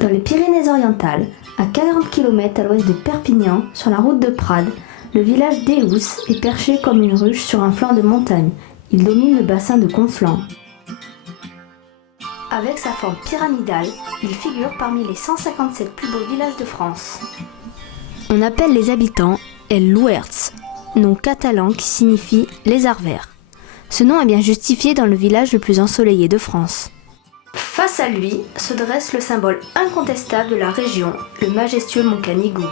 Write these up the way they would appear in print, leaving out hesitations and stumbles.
Dans les Pyrénées-Orientales, à 40 km à l'ouest de Perpignan, sur la route de Prades, le village d'Éous est perché comme une ruche sur un flanc de montagne. Il domine le bassin de Conflans. Avec sa forme pyramidale, il figure parmi les 157 plus beaux villages de France. On appelle les habitants El Luerts, nom catalan qui signifie les arts verts. Ce nom est bien justifié dans le village le plus ensoleillé de France. Face à lui se dresse le symbole incontestable de la région, le majestueux mont Canigou.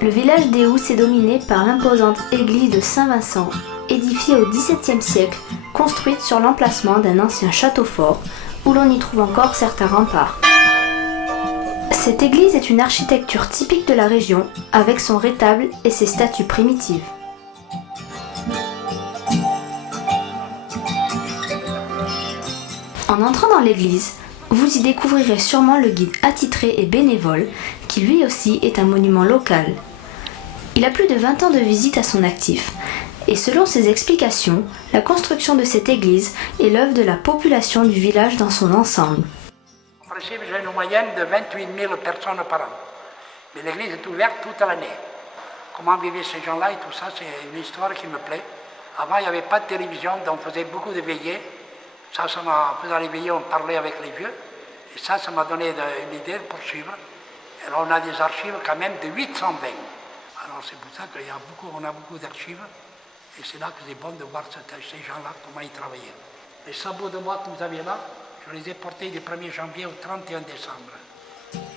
Le village d'Éous est dominé par l'imposante église de Saint-Vincent, édifiée au XVIIe siècle, construite sur l'emplacement d'un ancien château fort, où l'on y trouve encore certains remparts. Cette église est une architecture typique de la région, avec son rétable et ses statues primitives. En entrant dans l'église, vous y découvrirez sûrement le guide attitré et bénévole, qui lui aussi est un monument local. Il a plus de 20 ans de visite à son actif, et selon ses explications, la construction de cette église est l'œuvre de la population du village dans son ensemble. En principe, j'ai une moyenne de 28 000 personnes par an, mais l'église est ouverte toute l'année. Comment vivaient ces gens-là et tout ça, c'est une histoire qui me plaît. Avant, il n'y avait pas de télévision, donc on faisait beaucoup de veillées. Ça m'a, en faisant les veillées, on parlait avec les vieux. Et ça m'a donné une idée de poursuivre. Alors on a des archives quand même de 820. Alors c'est pour ça qu'on a beaucoup d'archives. Et c'est là que c'est bon de voir ces gens-là, comment ils travaillaient. Les sabots de bois que vous avez là, je les ai portés du 1er janvier au 31 décembre.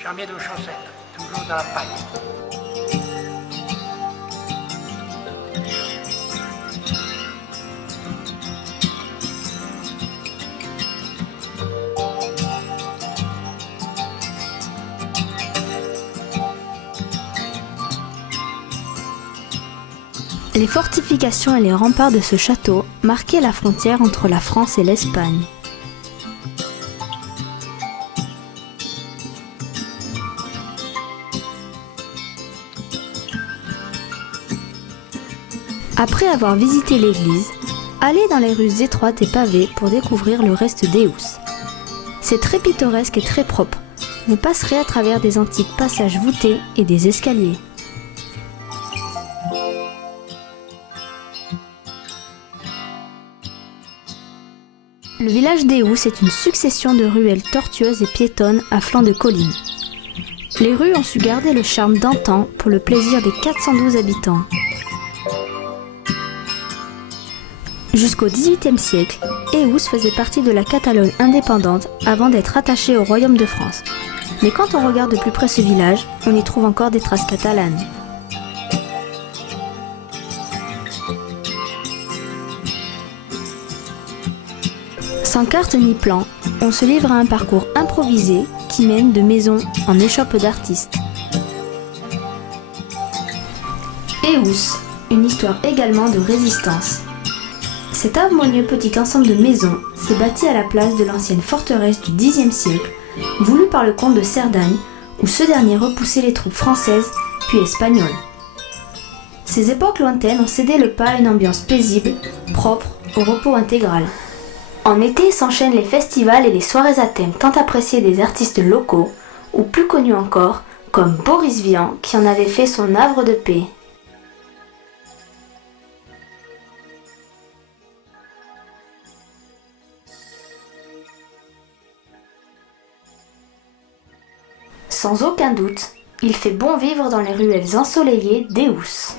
Jamais de chaussettes, toujours dans la paille. Les fortifications et les remparts de ce château marquaient la frontière entre la France et l'Espagne. Après avoir visité l'église, allez dans les rues étroites et pavées pour découvrir le reste d'Éous. C'est très pittoresque et très propre. Vous passerez à travers des antiques passages voûtés et des escaliers. Le village d'Éous est une succession de ruelles tortueuses et piétonnes à flanc de collines. Les rues ont su garder le charme d'antan pour le plaisir des 412 habitants. Jusqu'au XVIIIe siècle, Éous faisait partie de la Catalogne indépendante avant d'être attachée au Royaume de France. Mais quand on regarde de plus près ce village, on y trouve encore des traces catalanes. Sans carte ni plan, on se livre à un parcours improvisé qui mène de maison en échoppe d'artistes. Éous, une histoire également de résistance. Cet harmonieux petit ensemble de maisons s'est bâti à la place de l'ancienne forteresse du Xe siècle, voulue par le comte de Cerdagne, où ce dernier repoussait les troupes françaises puis espagnoles. Ces époques lointaines ont cédé le pas à une ambiance paisible, propre, au repos intégral. En été s'enchaînent les festivals et les soirées à thème tant appréciées des artistes locaux, ou plus connus encore, comme Boris Vian qui en avait fait son havre de paix. Sans aucun doute, il fait bon vivre dans les ruelles ensoleillées d'Éous.